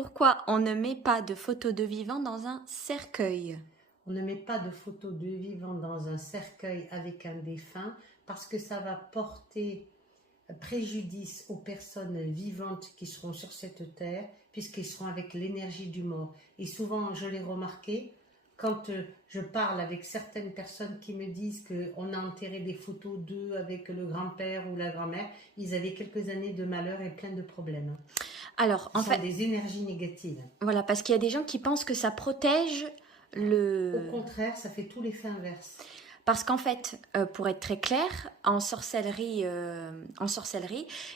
Pourquoi on ne met pas de photos de vivants dans un cercueil? On ne met pas de photos de vivants dans un cercueil avec un défunt parce que ça va porter préjudice aux personnes vivantes qui seront sur cette terre puisqu'ils seront avec l'énergie du mort. Et souvent, je l'ai remarqué, quand je parle avec certaines personnes qui me disent qu'on a enterré des photos d'eux avec le grand-père ou la grand-mère, ils avaient quelques années de malheur et plein de problèmes. Alors, Ce en sont fait, des énergies négatives. voilà, parce qu'il y a des gens qui pensent que ça protège Au le... contraire, ça fait tout l'effet inverse. Parce qu'en fait, pour être très clair, en sorcellerie,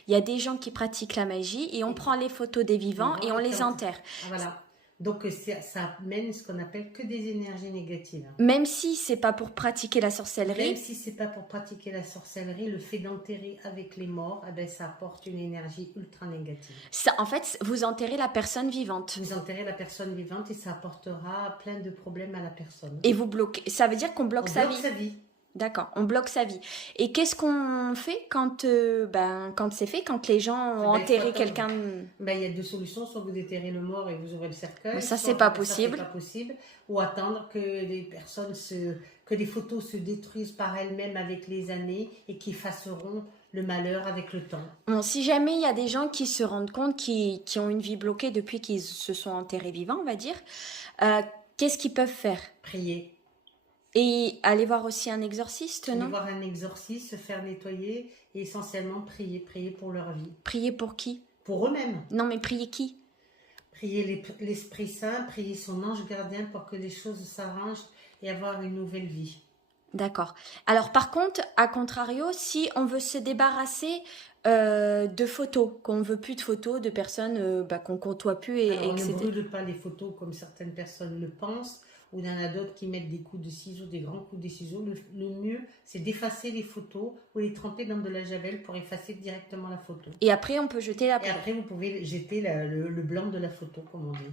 il y a des gens qui pratiquent la magie et on prend les photos des vivants et on les enterre. Ah, voilà. Donc ça mène ce qu'on appelle que des énergies négatives. Même si c'est pas pour pratiquer la sorcellerie. Même si c'est pas pour pratiquer la sorcellerie, le fait d'enterrer avec les morts, eh ben, ça apporte une énergie ultra négative. Ça, en fait, vous enterrez la personne vivante. Vous enterrez la personne vivante et ça apportera plein de problèmes à la personne. Et vous bloquez. Ça veut dire qu'on bloque sa vie. D'accord, on bloque sa vie. Et qu'est-ce qu'on fait quand c'est fait, quand les gens ont enterré quelqu'un? Il y a deux solutions, soit vous déterrez le mort et vous ouvrez le cercueil. Mais ça, c'est pas possible. Ça, c'est pas possible. Ou attendre que les photos se détruisent par elles-mêmes avec les années et qui effaceront le malheur avec le temps. Bon, si jamais il y a des gens qui se rendent compte qui ont une vie bloquée depuis qu'ils se sont enterrés vivants, on va dire, qu'est-ce qu'ils peuvent faire? Prier. Et aller voir aussi un exorciste, non? Aller voir un exorciste, se faire nettoyer et essentiellement prier pour leur vie. Prier pour qui? Pour eux-mêmes. Non, mais prier qui? Prier l'Esprit Saint, prier son ange gardien pour que les choses s'arrangent et avoir une nouvelle vie. D'accord. Alors par contre, à contrario, si on veut se débarrasser de photos, qu'on ne veut plus de photos de personnes qu'on ne côtoie plus, Alors, etc. on ne brûle pas les photos comme certaines personnes le pensent, ou il y en a d'autres qui mettent des coups de ciseaux, des grands coups de ciseaux. Le mieux, c'est d'effacer les photos ou les tremper dans de la javel pour effacer directement la photo. Et après, on peut jeter la poudre. Et après, vous pouvez jeter le blanc de la photo, comme on dit.